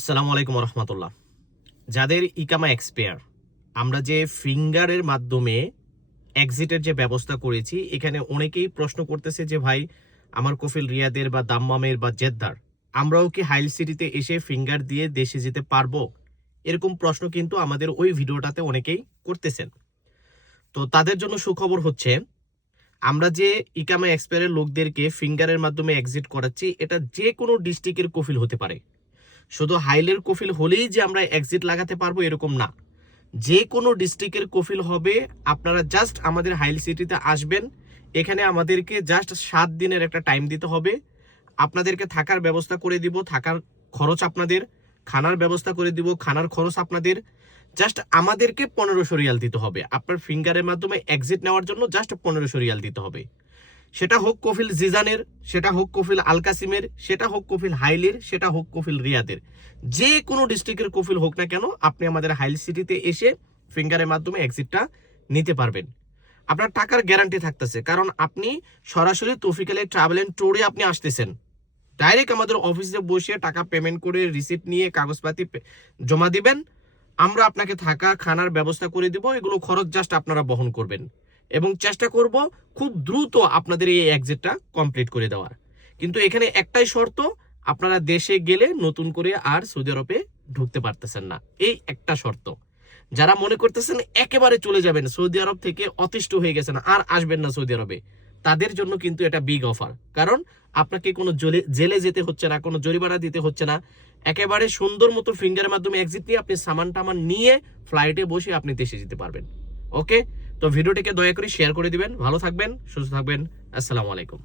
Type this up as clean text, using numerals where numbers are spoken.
আসসালামু আলাইকুম রহমতুল্লাহ। যাদের ইকামা এক্সপায়ার, আমরা যে ফিঙ্গারের মাধ্যমে এক্সিটের যে ব্যবস্থা করেছি, এখানে অনেকেই প্রশ্ন করতেছে যে ভাই আমার কফিল রিয়াদের বা দাম্মামের বা জেদ্দার, আমরাও কি হাইল সিটিতে এসে ফিঙ্গার দিয়ে দেশে যেতে পারবো? এরকম প্রশ্ন কিন্তু আমাদের ওই ভিডিওটাতে অনেকেই করতেছেন। তো তাদের জন্য সুখবর হচ্ছে, আমরা যে ইকামা এক্সপায়ারের লোকদেরকে ফিঙ্গারের মাধ্যমে এক্সিট করাচ্ছি, এটা যে কোনো ডিস্ট্রিক্টের কফিল হতে পারে। শুধু হাইলের কফিল হলেই যে আমরা এক্সিট লাগাতে পারবো এরকম না, যে কোনো ডিস্ট্রিক্টের কফিল হবে। আপনারা জাস্ট আমাদের হাইল সিটিতে আসবেন, এখানে আমাদেরকে জাস্ট 7 দিনের একটা টাইম দিতে হবে। আপনাদেরকে থাকার ব্যবস্থা করে দিব, থাকার খরচ আপনাদের, খানার ব্যবস্থা করে দিব, খানার খরচ আপনাদের। জাস্ট আমাদেরকে 1500 রিয়াল দিতে হবে। আপনার ফিঙ্গারের মাধ্যমে এক্সিট নেওয়ার জন্য জাস্ট 1500 রিয়াল দিতে হবে। সেটা হোক কফিল জিজানের, সেটা হোক কফিল আল কাসিমের, সেটা হোক কফিল হাইলের, সেটা হোক কফিল রিয়াদের, যে কোনো ডিস্ট্রিক্টের কফিল হোক না কেন, আপনি আমাদের হাইল সিটিতে এসে ফিঙ্গারের মাধ্যমে এক্সিটটা নিতে পারবেন। আপনার টাকার গ্যারান্টি থাকতেছে, কারণ আপনি সরাসরি তৌফিক আলী ট্রাভেল এন্ড ট্যুরে আপনি আসতেছেন। ডাইরেক্ট আমাদের অফিসে বসে টাকা পেমেন্ট করে রিসিপ্ট নিয়ে কাগজপাতি জমা দিবেন, আমরা আপনাকে থাকা খানার ব্যবস্থা করে দিব। এগুলো খরচ জাস্ট আপনারা বহন করবেন, এবং চেষ্টা করব খুব দ্রুত আপনাদের এই এক্সিটটা কমপ্লিট করে দেওয়ার। কিন্তু এখানে একটাই শর্ত, আপনারা দেশে গেলে নতুন করে আর সৌদি আরবে ঢুকতে পারতেছেন না, এই একটা শর্ত। যারা মনে করতেছেন একেবারে চলে যাবেন, সৌদি আরব থেকে অতিষ্ঠ হয়ে গেছেন আর আসবেন না সৌদি আরবে, তাদের জন্য কিন্তু এটা বিগ অফার। কারণ আপনাকে কোনো জেলে যেতে হচ্ছে না, কোনো জরিমানা দিতে হচ্ছে না। একেবারে সুন্দর মতো ফিঙ্গারের মাধ্যমে এক্সিট নিয়ে আপনি সামান টামান নিয়ে ফ্লাইটে বসে আপনি দেশে যেতে পারবেন। ওকে, তো ভিডিওটিকে দয়া করে শেয়ার করে দিবেন। ভালো থাকবেন, সুস্থ থাকবেন। আসসালামু আলাইকুম।